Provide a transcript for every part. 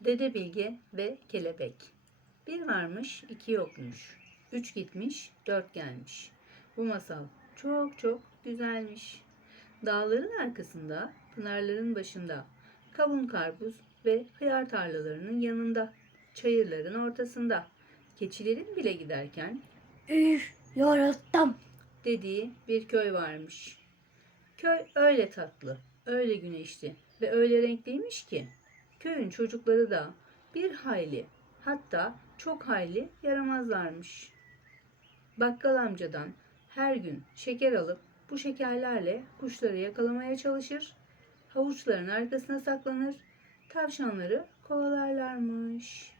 Dede Bilge ve Kelebek. Bir varmış, iki yokmuş. Üç gitmiş, dört gelmiş. Bu masal çok çok güzelmiş. Dağların arkasında, pınarların başında, kavun karpuz ve hıyar tarlalarının yanında, çayırların ortasında, keçilerin bile giderken Üf, yoruldum. dediği bir köy varmış. Köy öyle tatlı, öyle güneşli ve öyle renkliymiş ki köyün çocukları da bir hayli hatta çok hayli yaramazlarmış. Bakkal amcadan her gün şeker alıp bu şekerlerle kuşları yakalamaya çalışır, havuçların arkasına saklanır, tavşanları kovalarlarmış.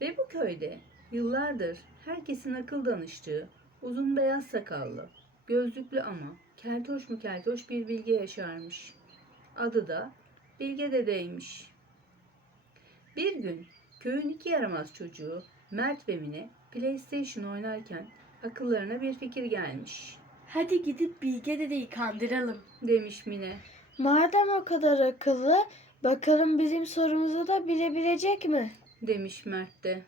Ve bu köyde yıllardır herkesin akıl danıştığı uzun beyaz sakallı, gözlüklü ama keltoş mu keltoş bir bilge yaşarmış. Adı da Bilge Dede'ymiş. Bir gün köyün iki yaramaz çocuğu Mert ve Mine PlayStation oynarken akıllarına bir fikir gelmiş. Hadi gidip Bilge dedeyi kandıralım. Demiş Mine. Madem o kadar akıllı, bakalım bizim sorumuzu da bilebilecek mi? Demiş Mert de.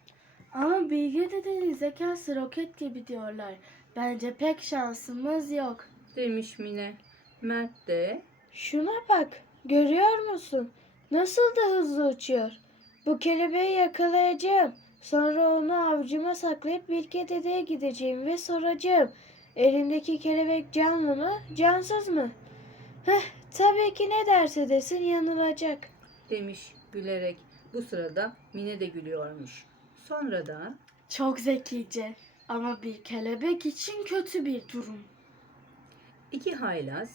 Ama Bilge dedenin zekası roket gibi diyorlar. Bence pek şansımız yok. Demiş Mine. Mert de Şuna bak, görüyor musun? Nasıl da hızlı uçuyor. Bu kelebeği yakalayacağım. Sonra onu avcuma saklayıp Bilge dedeye gideceğim ve soracağım. Elimdeki kelebek canlı mı, cansız mı? Heh, tabii ki ne derse desin yanılacak. demiş gülerek. Bu sırada Mine de gülüyormuş. Sonra da Çok zekice. Ama bir kelebek için kötü bir durum. İki haylaz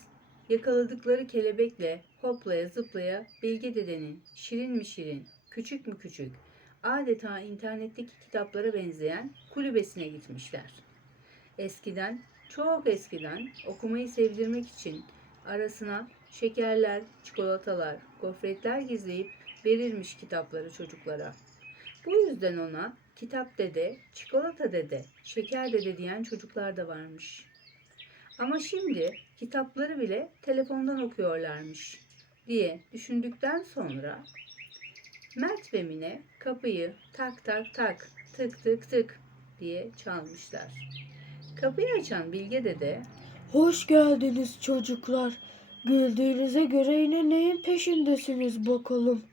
yakaladıkları kelebekle hoplaya zıplaya Bilge dedenin şirin mi şirin, küçük mü küçük, adeta internetteki kitaplara benzeyen kulübesine gitmişler. Eskiden, çok eskiden okumayı sevdirmek için arasına şekerler, çikolatalar, gofretler gizleyip verirmiş kitapları çocuklara. Bu yüzden ona kitap dede, çikolata dede, şeker dede diyen çocuklar da varmış. Ama şimdi kitapları bile telefondan okuyorlarmış diye düşündükten sonra Mert ve Mine kapıyı tak tak tak tık tık tık diye çalmışlar. Kapıyı açan Bilge dede Hoş geldiniz çocuklar. Güldüğünüze göre yine neyin peşindesiniz bakalım.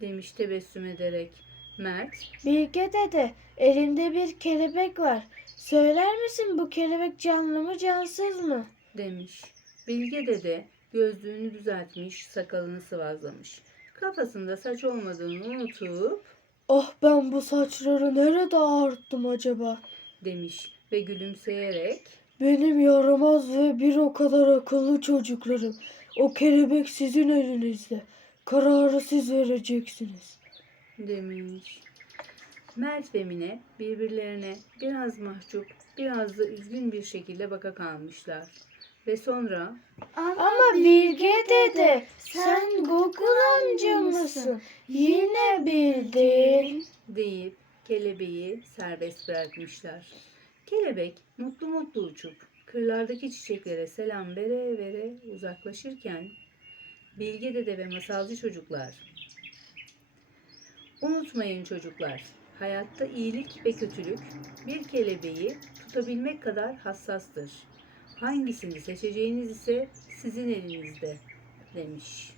demiş tebessüm ederek. Mert Bilge dede, elimde bir kelebek var. Söyler misin bu kelebek canlı mı cansız mı? demiş. Bilge dede gözlüğünü düzeltmiş, sakalını sıvazlamış. Kafasında saç olmadığını unutup Ah ben bu saçları nerede ağarttım acaba? demiş ve gülümseyerek Benim yaramaz ve bir o kadar akıllı çocuklarım. O kelebek sizin elinizde. Kararı siz vereceksiniz. Demiş. Mert ve Mine birbirlerine biraz mahcup, biraz da üzgün bir şekilde baka kalmışlar. Ve sonra Ama Bilge dede sen Google amca mısın? Yine bildin. deyip kelebeği serbest bırakmışlar. Kelebek mutlu mutlu uçup kırlardaki çiçeklere selam vere vere uzaklaşırken Bilge Dede ve masalcı çocuklar Unutmayın çocuklar, hayatta iyilik ve kötülük bir kelebeği tutabilmek kadar hassastır. Hangisini seçeceğiniz ise sizin elinizde demiş.